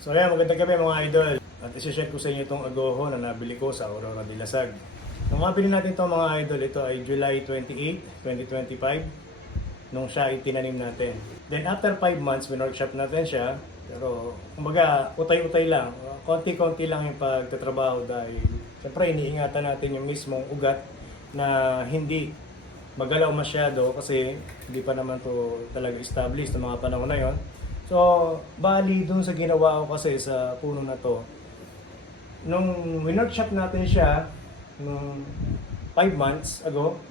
So ayan, magandang gabi mga idol. At isi-share ko sa inyo itong agoho na nabili ko sa Aurora de Lasag. Nung mabili natin itong mga idol, ito ay July 28, 2025 nung siya itinanim natin. Then after 5 months, winorkshop natin siya. Pero kumbaga, utay-utay lang. Konti-konti lang yung pagtatrabaho dahil siyempre iniingatan natin yung mismong ugat na hindi magalaw masyado kasi hindi pa naman to talaga established ng mga panahon na yon. So, bali dun sa ginawa ko kasi sa puno na to, nung winorkshop natin siya, nung 5 months ago,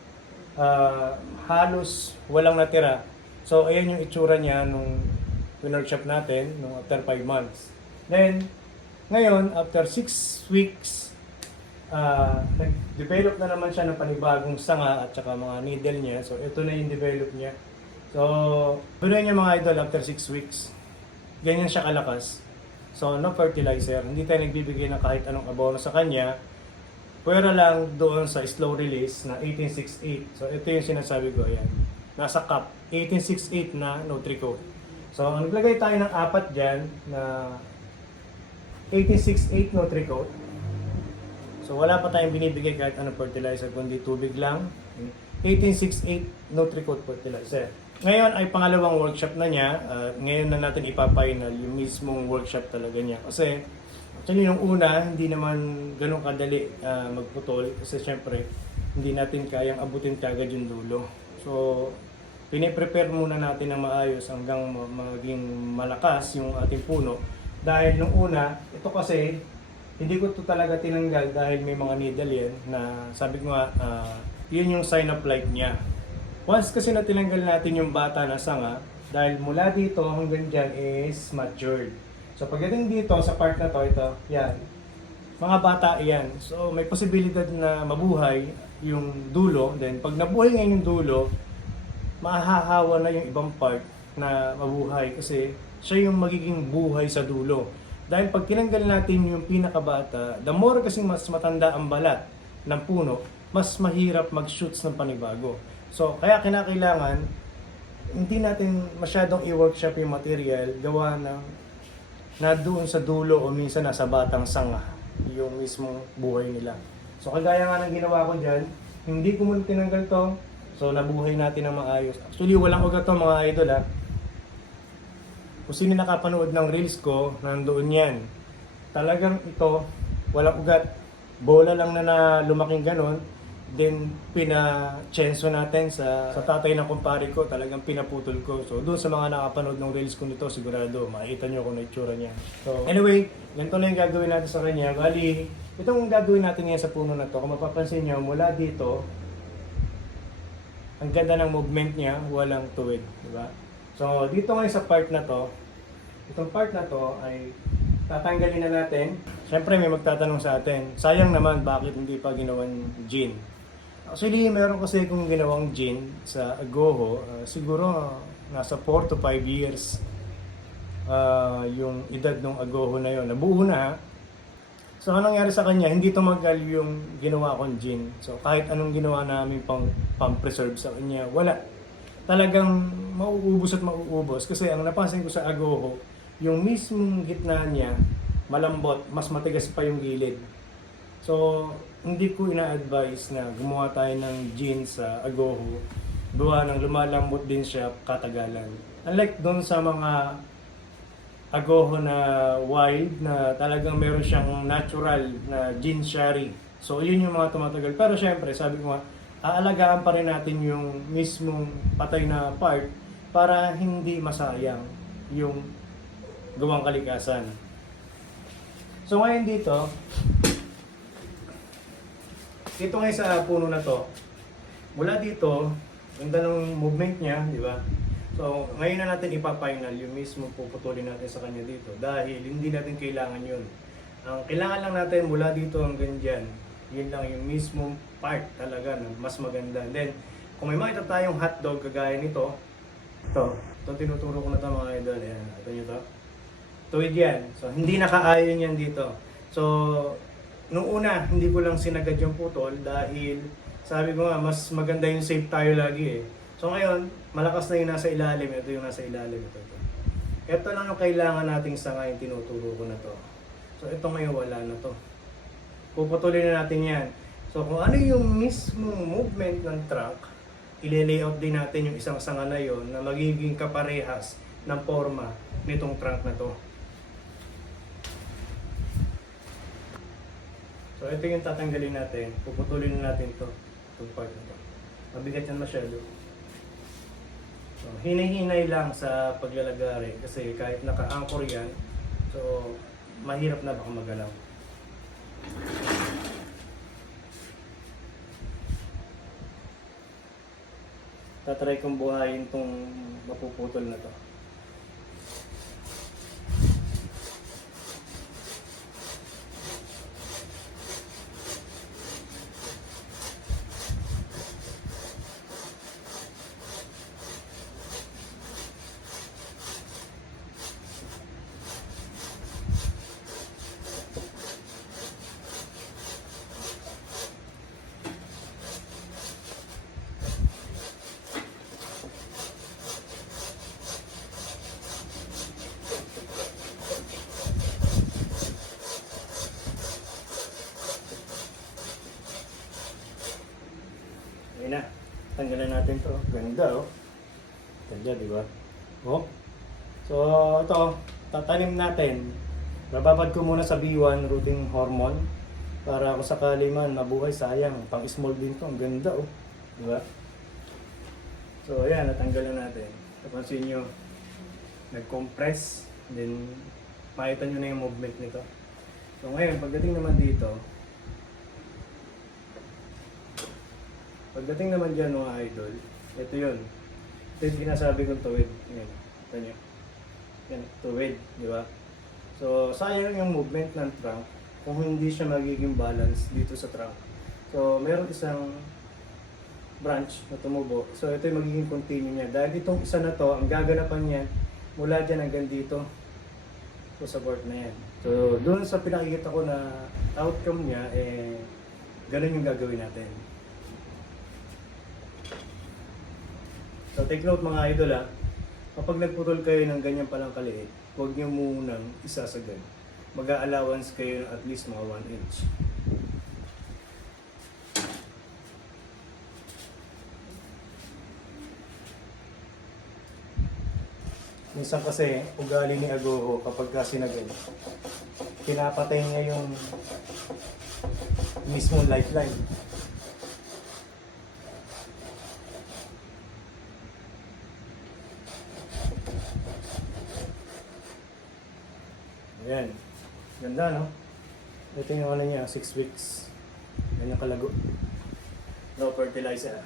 halos walang natira. So, ayan yung itsura niya nung winorkshop natin, nung after 5 months. Then, ngayon, after 6 weeks, nag-develop na naman siya ng panibagong sanga at saka mga needle niya. So, ito na yung develop niya. So, tuloy niya mga idol after 6 weeks. Ganyan siya kalakas. So, no fertilizer. Hindi tayo nagbibigay ng kahit anong abono sa kanya. Pwera lang doon sa slow release na 1868. So, ito yung sinasabi ko. Ayan. Nasa cup. 1868 na Nutricoat. So, naglagay tayo ng 4 dyan na 1868 Nutricoat. So, wala pa tayong binibigay kahit anong fertilizer, kundi tubig lang. 1868 Nutricoat fertilizer. Ngayon ay pangalawang workshop na niya. Ngayon na natin ipapinal yung mismong workshop talaga niya. Kasi actually yung una, hindi naman ganun kadali magputol. Kasi syempre, hindi natin kayang abutin kagad yung dulo. So, piniprepare muna natin ng maayos hanggang maging malakas yung ating puno. Dahil nung una, ito kasi, hindi ko ito talaga tinanggal dahil may mga needle yan na sabi ko nga, yun yung sign of life niya. Once kasi na tinanggal natin yung bata na sanga, dahil mula dito hanggang dyan is matured. So pagdating dito sa part na to, ito, yan. Mga bata yan. So may posibilidad na mabuhay yung dulo. Then pag nabuhay ngayon yung dulo, mahahawa na yung ibang part na mabuhay kasi siya yung magiging buhay sa dulo. Dahil pag tinanggal natin yung pinakabata, the more kasing mas matanda ang balat ng puno, mas mahirap mag-shoots ng panibago. So, kaya kinakailangan, hindi natin masyadong i-workshop yung material, gawa ng na doon sa dulo o minsan nasa batang sanga, yung mismong buhay nila. So, kagaya nga ng ginawa ko dyan, hindi ko muna tinanggal to, so nabuhay natin ng maayos. Actually, walang ugat to mga idol ha. Kung sino nakapanood ng reels ko, nandoon yan. Talagang ito, walang ugat. Bola lang na lumaking ganon. Then, pina-chenso natin sa tatay ng kumpare ko. Talagang pinaputol ko. So, doon sa mga nakapanood ng reels ko nito, sigurado, makikita nyo kung na-itsura niya. So, anyway, ganito na yung gagawin natin sa kanya. Bali, itong gagawin natin ngayon sa puno na to, kung mapapansin nyo, mula dito, ang ganda ng movement niya, walang tuwid. Diba? So, dito ngayon sa part na to, itong part na to ay tatanggalin na natin. Siyempre may magtatanong sa atin, sayang naman bakit hindi pa ginawan gin? Actually, meron kasi kung ginawang gin sa agoho, siguro nasa 4 to 5 years yung edad ng agoho na yon. Nabuo na. So, anong nangyari sa kanya? Hindi tumagal yung ginawa kong gin. So, kahit anong ginawa namin pang-preserve sa kanya, wala. Talagang mauubos at mauubos. Kasi ang napansin ko sa agoho, yung mismong gitna niya, malambot, mas matigas pa yung gilid. So, hindi ko ina-advise na gumawa tayo ng gin sa agoho. Gawa ng lumalambot din siya katagalan. Unlike doon sa mga agoho na wild, na talagang meron siyang natural na gin sherry. So, yun yung mga tumatagal. Pero syempre, sabi ko nga, aalagaan pa rin natin yung mismong patay na part para hindi masayang yung gawang kalikasan. So ngayon dito ngayon sa puno na to, mula dito, ganda ng movement niya, di ba? So ngayon na natin ipapinal yung mismo puputulin natin sa kanya dito dahil hindi natin kailangan yun. Ang kailangan lang natin mula dito hanggang dyan, yun lang yung mismong part talaga na mas maganda. And then, kung may makita tayong hotdog kagaya nito, ito tinuturo ko na ito mga idol. Ayan, ito nyo to. Tuwid yan. So, hindi nakaayon yan dito. So, nung una, hindi ko lang sinagad yung putol dahil sabi ko nga, mas maganda yung safe tayo lagi eh. So ngayon, malakas na yung nasa ilalim. Ito yung nasa ilalim. Ito. Ito lang yung kailangan nating sanga yung tinuturo ko na to. So ito ngayon wala na to. Puputulin na natin yan. So kung ano yung mismong movement ng truck, ile-layout din natin yung isang sanga na yon na magiging kaparehas ng forma nitong trunk na to. So ito yung tatanggalin natin. Puputulin na natin to. Itong part na to. Mabigat yan masyado. So, hinay-hinay lang sa paglalagari kasi kahit naka-anchor yan, so mahirap na baka magalaw. Tatry kong buhayin tong mapuputol na to. Ayun na, tanggalan natin to. Ganda oh. Ganda, di ba? Oh. So, ito, tatanim natin. Bababad ko muna sa B1 rooting hormone para kung sakali man mabuhay, sayang. Pang small din to. Ang ganda oh. Di ba? So, ayan, natanggalan natin. Napansin nyo, nag-compress. Then, makita nyo na yung movement nito. So, ngayon, pagdating naman dito, pagdating naman dyan mga idol, ito yun. Ito yung sinasabi kong tuwid. Yan. Ito nyo. Yan, tuwid. Di ba? So, sayang yung movement ng trunk kung hindi siya magiging balance dito sa trunk. So, meron isang branch na tumubo. So, ito yung magiging continue niya. Dahil itong isa na to, ang gaganapan niya, mula dyan hanggang dito. So, sa board na yan. So, doon sa pinakikita ko na outcome niya, ganun yung gagawin natin. So take note mga idol kapag nagputol kayo ng ganyan palang kaliit, huwag nyo munang isasagad. Mag-a-allowance kayo at least mga 1 inch. Minsan kasi ugali ni Agoho kapag kasi pinapatay niya yung mismong lifeline. Ayan. Ganda, no? Ito yung ano niya, 6 weeks. Yan yung kalago. No fertilizer.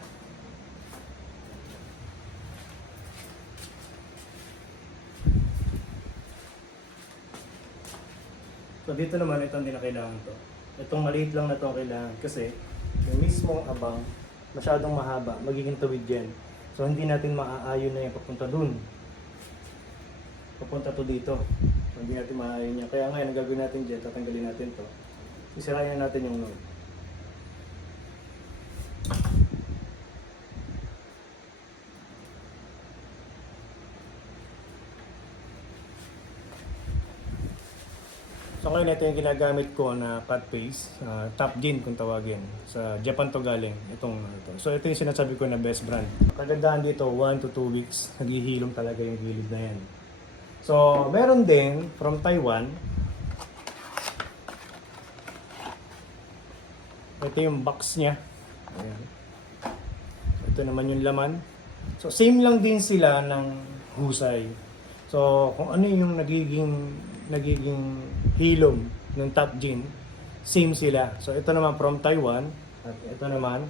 So dito naman, ito hindi na kailangan to. Itong maliit lang na to ang kailangan kasi yung mismong abang masyadong mahaba, magiging tuwid yan. So hindi natin maaayon na yung papunta dun. Papunta to dito. So, hindi natin maayon niya. Kaya ngayon, ang gagawin natin dyan, tatanggalin natin to. Isirayan natin yung node. So ngayon, ito yung ginagamit ko na cut paste, top gin kung tawagin. Sa Japan to galing, ito. So ito yung sinasabi ko na best brand. Kagandahan dito, 1 to 2 weeks, naghihilom talaga yung gilid na yan. So, meron din from Taiwan. Ito yung box niya. Ayan. Ito naman yung laman. So, same lang din sila ng husay. So, kung ano yung nagiging hilom ng top gin, same sila. So, ito naman from Taiwan at ito naman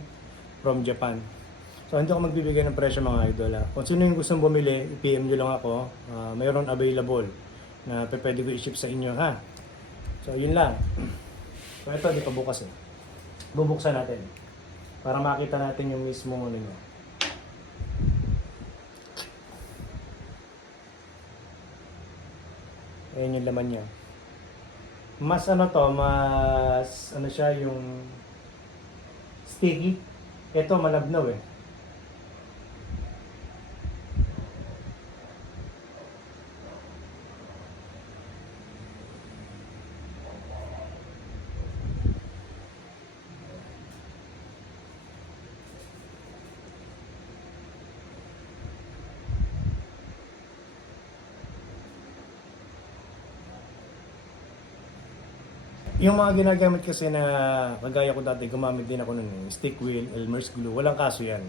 from Japan. So, hindi ako magbibigay ng presyo mga idol. Kung sino yung gustong bumili, i-PM nyo lang ako. Mayroon available na pwede ko i-ship sa inyo, ha? So, yun lang. So, ito, di pa bukas eh. Bubuksan natin para makita natin yung mismo ano nyo. Ayan yung laman niya. Mas ano to, mas ano siya yung sticky. Ito malabnaw eh. Yung mga ginagamit kasi na, kagaya ko dati, gumamit din ako ng stick wheel, Elmer's glue, walang kaso yan.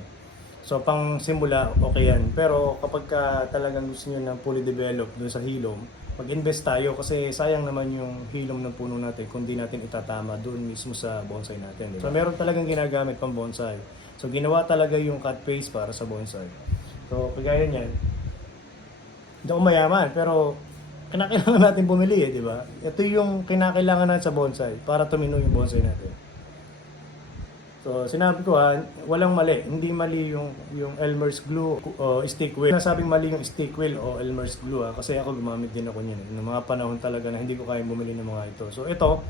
So pang simula, okay yan. Pero kapag ka talagang gusto nyo ng fully developed dun sa hilom, mag-invest tayo kasi sayang naman yung hilom ng puno natin kung di natin itatama dun mismo sa bonsai natin. Diba? So meron talagang ginagamit pang bonsai. So ginawa talaga yung cut paste para sa bonsai. So kagaya niyan, hindi ako mayaman pero kinakailangan natin bumili di ba? Ito yung kinakailangan natin sa bonsai para tumino yung bonsai natin. So, sinabi ko walang mali. Hindi mali yung Elmer's glue o stick wheel. Nasabing mali yung stick wheel o Elmer's glue kasi ako gumamit din ako niyan. Noong mga panahon talaga na hindi ko kayang bumili ng mga ito. So, ito,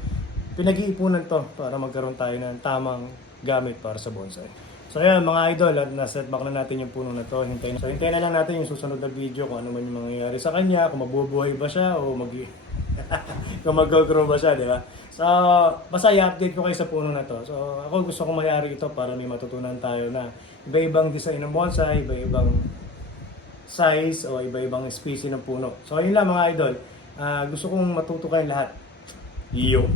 pinag-iipunan to para magkaroon tayo ng tamang gamit para sa bonsai. So, ayan mga idol, at na-set back na natin yung puno na to. Hintayin na lang natin yung susunod na video kung ano man yung mangyayari sa kanya, kung mabubuhay ba siya o kung mag-grow ba siya, di ba? So, basta i-update ko kayo sa puno na to. So, ako gusto kong mayari ito para may matutunan tayo na iba-ibang design ng bonsai, iba-ibang size o iba-ibang species ng puno. So, yun lang mga idol. Gusto kong matuto kayong lahat. Yo!